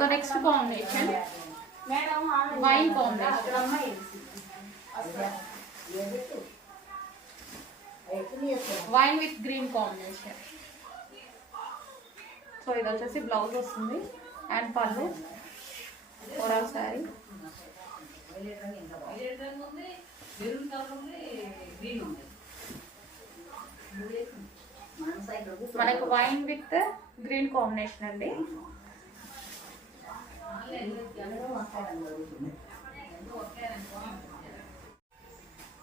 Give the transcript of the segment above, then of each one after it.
So next combination wine combination wine with green combination so ఇది వచ్చేసి blouse వస్తుంది. And పళ్ళు. ఓవరాల్ శారీ మనకు వైన్ విత్ గ్రీన్ కాంబినేషన్ అండి.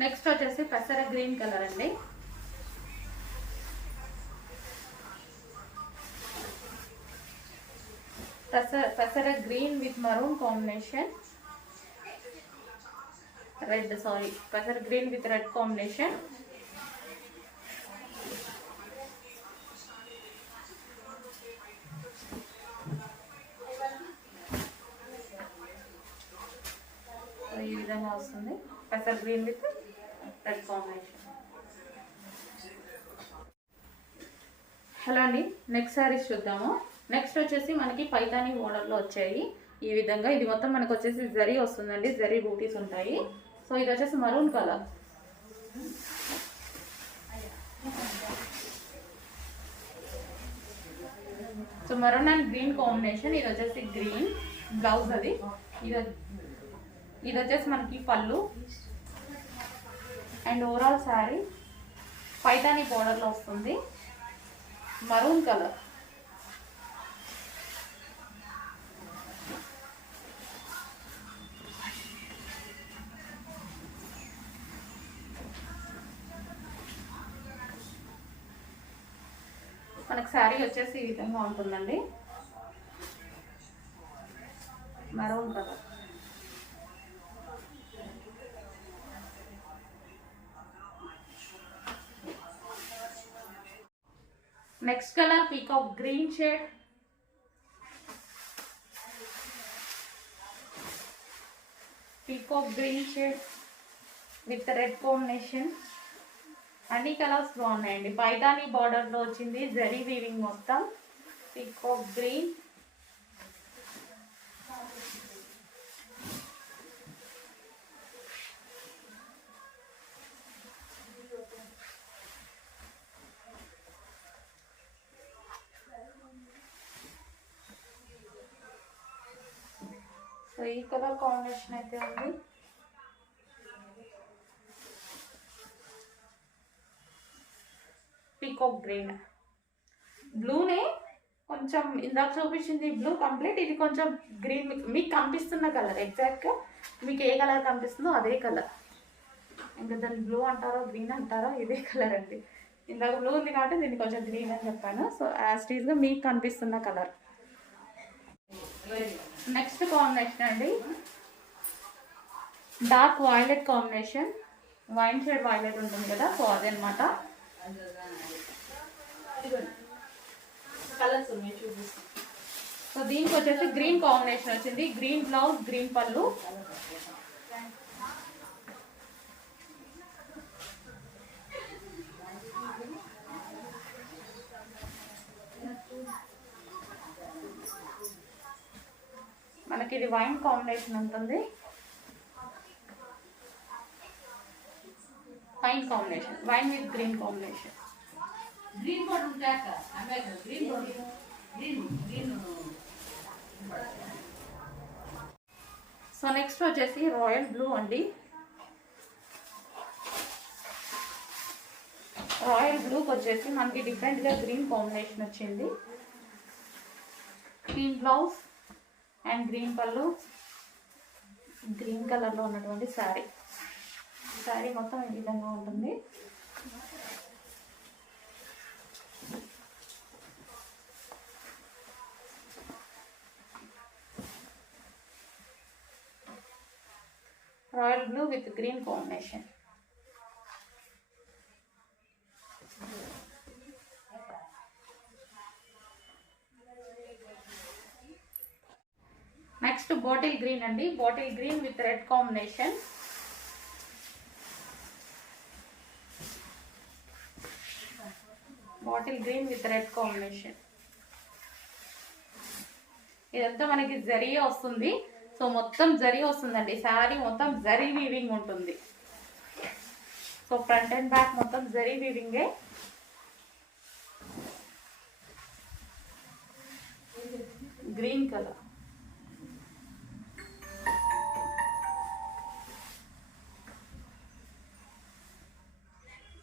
నెక్స్ట్ వచ్చేసి పెసర గ్రీన్ కలర్ అండి. పెసర పెసర green with maroon combination red sorry పెసర గ్రీన్ విత్ రెడ్ కాంబినేషన్ ఈ విధంగా వస్తుంది. పెసర్ green with red combination hello అండి నెక్స్ట్ శారీస్ చూద్దాము. నెక్స్ట్ వచ్చేసి మనకి పైతాని మోడల్లో వచ్చాయి ఈ విధంగా. ఇది మొత్తం మనకు వచ్చేసి జరీ వస్తుందండి జరీ బూటీస్ ఉంటాయి. సో ఇది వచ్చేసి maroon colour so maroon and green combination ఇది వచ్చేసి గ్రీన్ బ్లౌజ్ అది. ఇది ఇది వచ్చేసి మనకి పళ్ళు. అండ్ ఓవరాల్ శారీ పైతాని బోర్డర్లో వస్తుంది. మరూన్ కలర్ మనకు శారీ వచ్చేసి ఈ విధంగా ఉంటుందండి. Maroon colour next colour peacock green shade peacock green shade with red combination అన్ని కలర్స్ బాగున్నాయండి? పైతాని బార్డర్లో వచ్చింది. జరీ వీవింగ్ మొత్తం. Peacock green so colour combination అయితే ఉంది. పీకాక్ గ్రీన్ బ్లూనే కొంచెం ఇందాక చూపించింది బ్లూ కంప్లీట్ ఇది కొంచెం గ్రీన్ మీకు కనిపిస్తున్న కలర్ ఎగ్జాక్ట్గా మీకు ఏ కలర్ కనిపిస్తుందో అదే కలర్ ఇంకా దాన్ని బ్లూ అంటారో గ్రీన్ అంటారో ఇదే కలర్ అండి. ఇందాక బ్లూ ఉంది కాబట్టి దీన్ని కొంచెం గ్రీన్ అని చెప్పాను. సో యాజ్ టీజ్గా మీకు కనిపిస్తున్న కలర్ నెక్స్ట్ కాంబినేషన్ అండి. Dark violet combination wine shade violet ఉంటుంది కదా సో అదనమాట సో దీనికి వచ్చేసి గ్రీన్ కాంబినేషన్ వచ్చింది. గ్రీన్ బ్లౌజ్ గ్రీన్ పళ్ళు. మనకి ఇది వైన్ కాంబినేషన్ ఉంటుంది. Wine combination wine with green combination green board green green green so next వచ్చేసి రాయల్ బ్లూ అండి. రాయల్ బ్లూకి వచ్చేసి మనకి డిఫరెంట్గా గ్రీన్ కాంబినేషన్ వచ్చింది. గ్రీన్ బ్లౌజ్ అండ్ గ్రీన్ పళ్ళు. గ్రీన్ కలర్లో ఉన్నటువంటి శారీ. శారీ మొత్తం ఈ విధంగా ఉంటుంది. Royal blue with green combination. Next bottle green అండి. Bottle green with red combination. Bottle green with red combination. ఇదంతా మనకి జరీ వస్తుంది. సో మొత్తం జరీ వస్తుందండి. శారీ మొత్తం జరీ వీవింగ్ ఉంటుంది. సో ఫ్రంట్ అండ్ బ్యాక్ మొత్తం జరీ వీవింగే గ్రీన్ కలర్.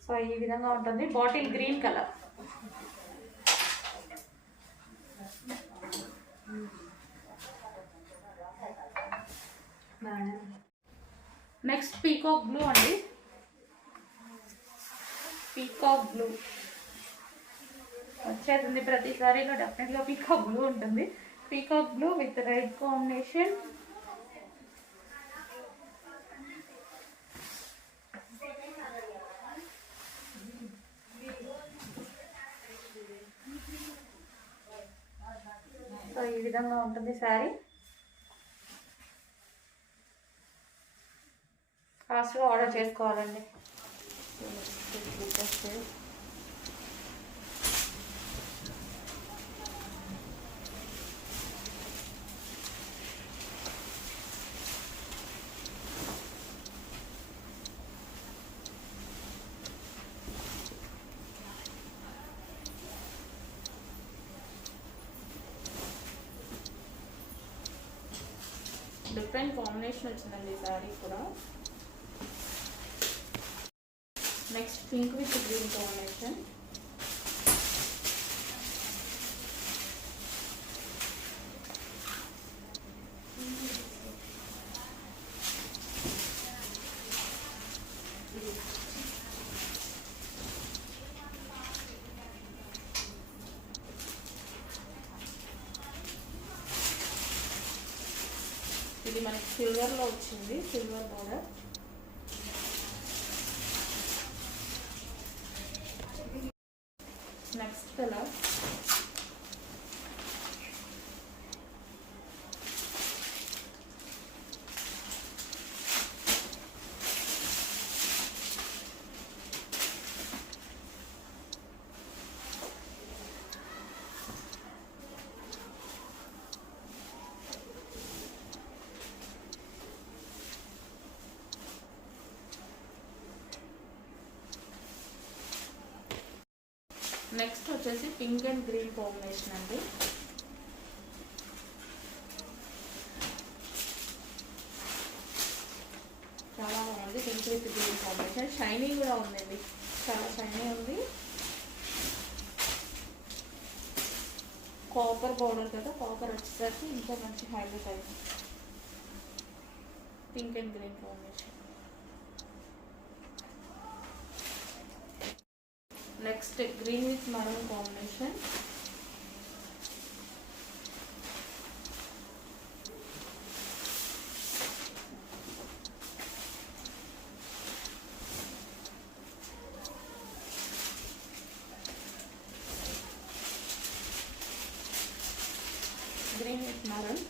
సో ఈ విధంగా ఉంటుంది. Bottle green colour. Next peacock blue అండి. Peacock blue. వచ్చేస్తుంది ప్రతిసారిలో డెఫినెట్గా పీకాక్ బ్లూ ఉంటుంది. Peacock blue with red combination ఈ విధంగా ఉంటుంది శారీ. ఫాస్ట్గా ఆర్డర్ చేసుకోవాలండి. డిఫరెంట్ కాంబినేషన్ వచ్చిందండి ఈ శారీ కూడా. Next pink with green combination ఇది మనకి సిల్వర్లో వచ్చింది silver border next colour next వచ్చేసి పింక్ అండ్ గ్రీన్ కాంబినేషన్ అండి. చాలా బాగుంది. Pink with green combination. Shining కూడా ఉందండి. చాలా షైనింగ్ ఉంది. కాపర్ పౌడర్ కదా కాపర్ వచ్చేసరికి ఇంకా మంచి హైలైట్ అయింది pink and green combination next green with maroon combination green with maroon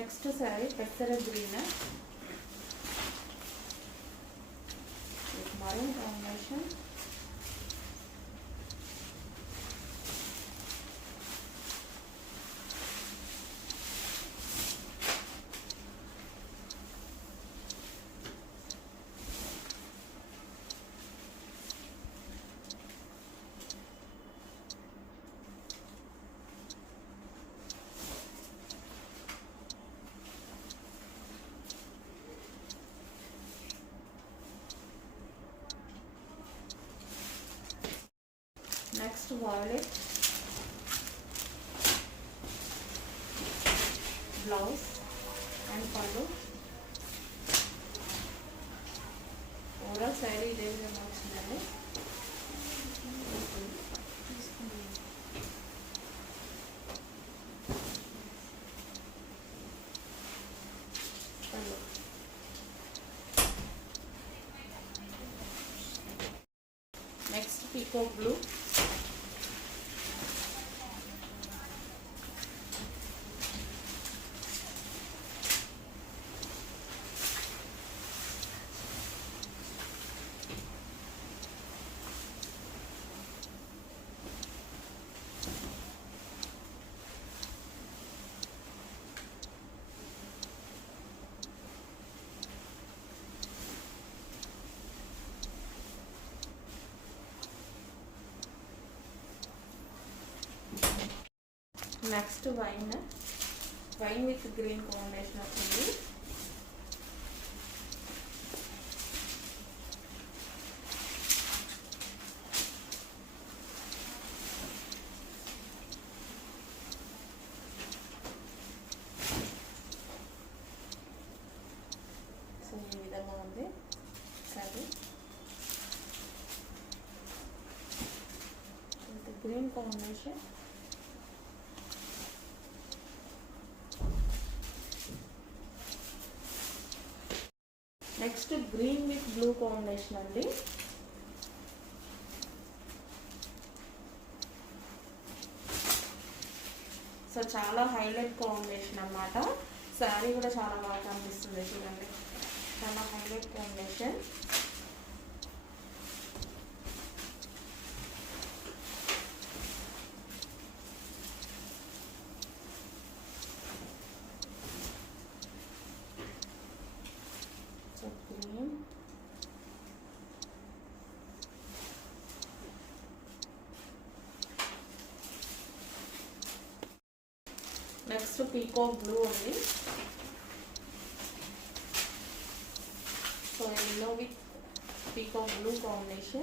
next sorry పెసర green maroon combination next violet blouse and పళ్ళు ఓవరాల్ శారీ ఇదే విధంగా వచ్చిందండి పళ్ళు next picot blue next wine wine with green combination వచ్చింది so ఈ విధంగా ఉంది. Curry green combination next green with blue combination అండి. సో చాలా హైలైట్ కాంబినేషన్ అన్నమాట. శారీ కూడా చాలా బాగా కనిపిస్తుంది చూడండి. చాలా highlight combination. blue it. So I will now with peacock blue combination.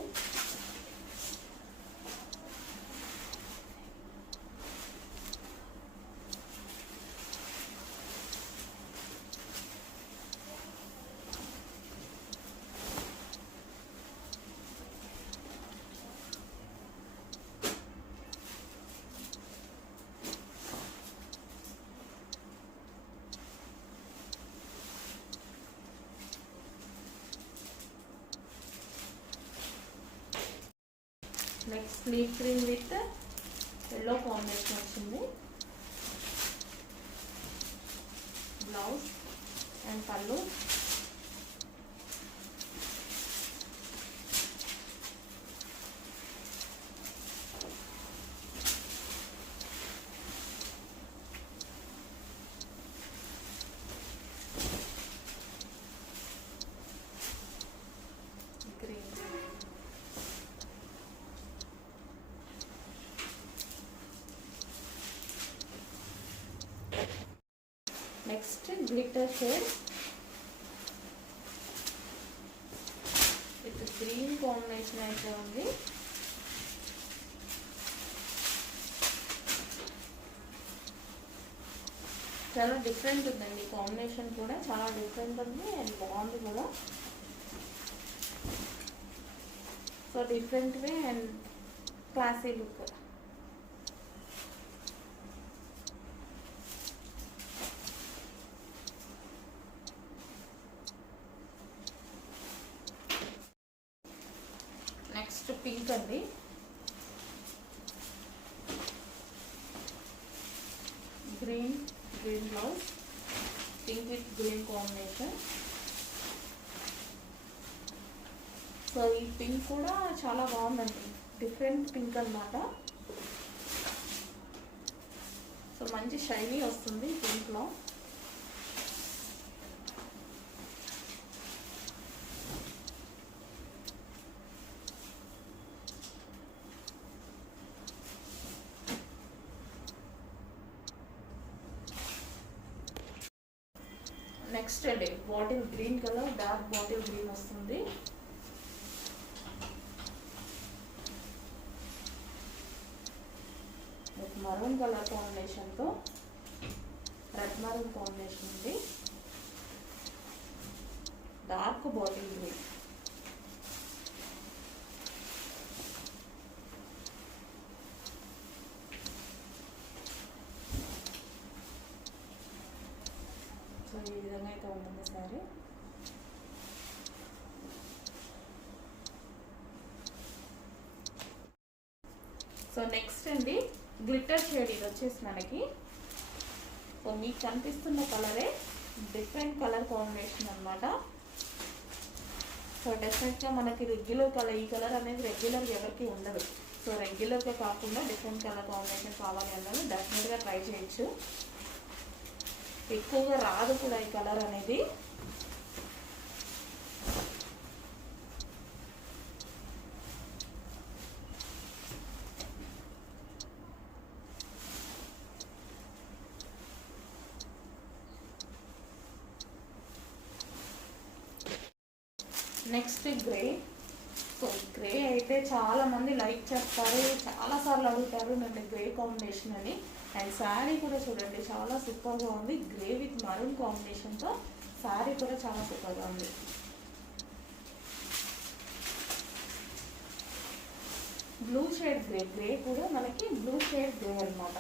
Next cream with yellow combination వచ్చింది. బ్లౌజ్ అండ్ పళ్ళు green glitter glitter shade with green combination అయితే ఉంది. చాలా డిఫరెంట్ ఉందండి. కాంబినేషన్ కూడా చాలా డిఫరెంట్ ఉంది అండ్ బాగుంది కూడా. So different way and classy look next pink అండి green green blouse pink with green combination so ఈ పింక్ కూడా చాలా బాగుందండి. డిఫరెంట్ పింక్ అన్నమాట. సో మంచి షైనీ వస్తుంది పింక్లో నెక్స్ట్ అండి bottle green colour dark bottle green వస్తుంది. మరూన్ కలర్ కాంబినేషన్తో రెడ్ మరూన్ కాంబినేషన్ ఉంది. Dark bottle green. సో ఈ విధంగా అయితే ఉంటుంది సారీ. సో నెక్స్ట్ అండి గ్లిట్టర్ షేడ్ ఇది వచ్చేసి మనకి. సో మీకు కనిపిస్తున్న కలరే డిఫరెంట్ కలర్ కాంబినేషన్ అనమాట సో డెఫినెట్గా మనకి రెగ్యులర్ కలర్ ఈ కలర్ అనేది రెగ్యులర్ ఎవరికి ఉండదు. సో రెగ్యులర్గా కాకుండా డిఫరెంట్ కలర్ కాంబినేషన్ కావాలి అన్నది డెఫినెట్గా ట్రై చేయొచ్చు. ఎక్కువగా రాదు కూడా ఈ కలర్ అనేది. నెక్స్ట్ గ్రే సో గ్రే అయితే చాలా మంది లైక్ చేస్తారు. చాలా సార్లు అడుగుతారు నన్ను గ్రే కాంబినేషన్ అని. అండ్ శారీ కూడా చూడండి చాలా సూపర్గా ఉంది. గ్రే విత్ మరూన్ కాంబినేషన్తో శారీ కూడా చాలా సూపర్గా ఉంది. బ్లూ షేడ్ గ్రే గ్రే కూడా మనకి బ్లూ షేడ్ గ్రే అన్నమాట.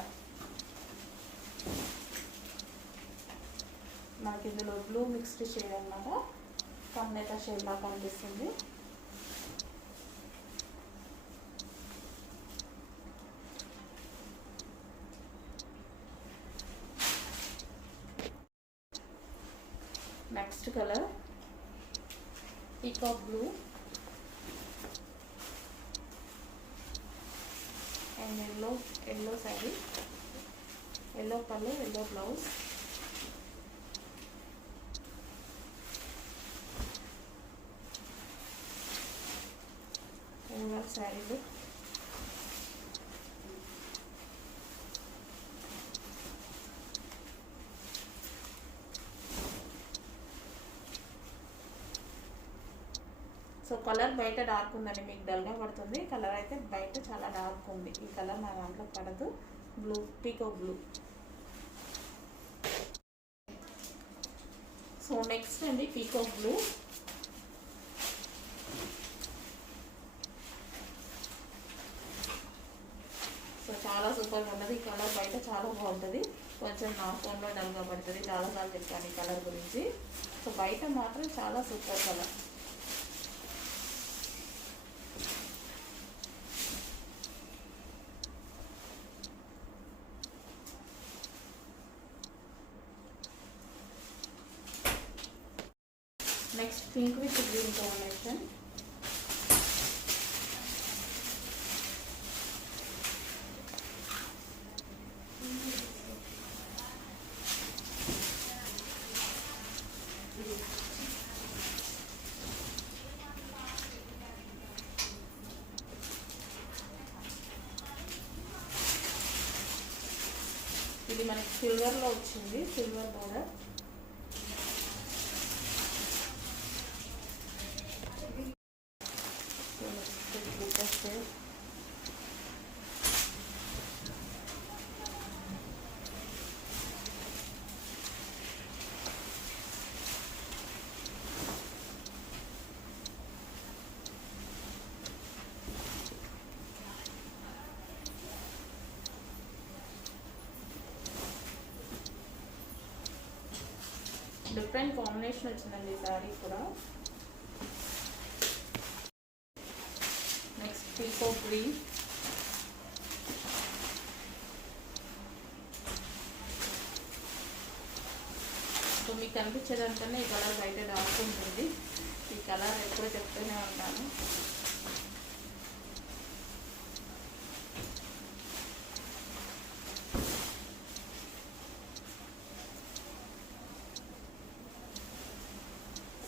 మనకి ఇందులో బ్లూ మిక్స్డ్ షేడ్ అన్నమాట. కన్నెట షేడ్ లాగా కనిపిస్తుంది. Next colour peacock blue and yellow yellow sari yellow పళ్ళు yellow blouse style so colour బయట డార్క్ ఉందండి మీకు డల్గా పడుతుంది. కలర్ అయితే బయట చాలా డార్క్ ఉంది. ఈ కలర్ నా దాంట్లో పడదు. Blue picot blue. So next అండి పీకో బ్లూ సో చాలా సూపర్గా ఉన్నది ఈ కలర్ బయట చాలా బాగుంటుంది. కొంచెం నా ఫోన్లో డల్గా పడుతుంది. చాలాసార్లు చెప్పాను ఈ కలర్ గురించి. సో బయట మాత్రం చాలా super colour. Next pink with green combination ఇది మనకి సిల్వర్లో వచ్చింది సిల్వర్ బోర్డర్ డిఫరెంట్ కాంబినేషన్ వచ్చిందండి ఈ శారీ కూడా. నెక్స్ట్ పీకో గ్రీన్ సో మీకు కనిపించేదానికన్నా ఈ కలర్ బయట డార్క్ ఉంటుంది. ఈ కలర్ ఎప్పుడో చెప్తూనే ఉంటాను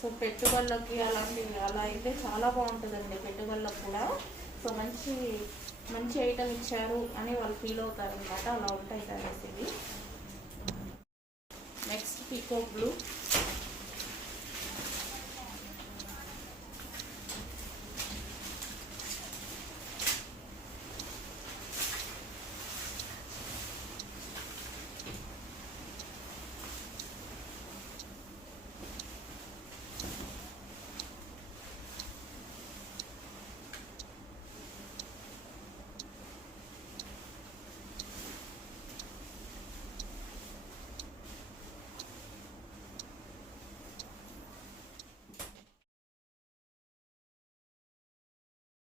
సో పెట్టుబడులకి అలాంటి అలా అయితే చాలా బాగుంటుందండి పెట్టుబడులకు కూడా. సో మంచి మంచి ఐటమ్ ఇచ్చారు అని వాళ్ళు ఫీల్ అవుతారు అనమాట అలా ఉంటాయి సారీస్ ఇవి నెక్స్ట్ పీకో బ్లూ.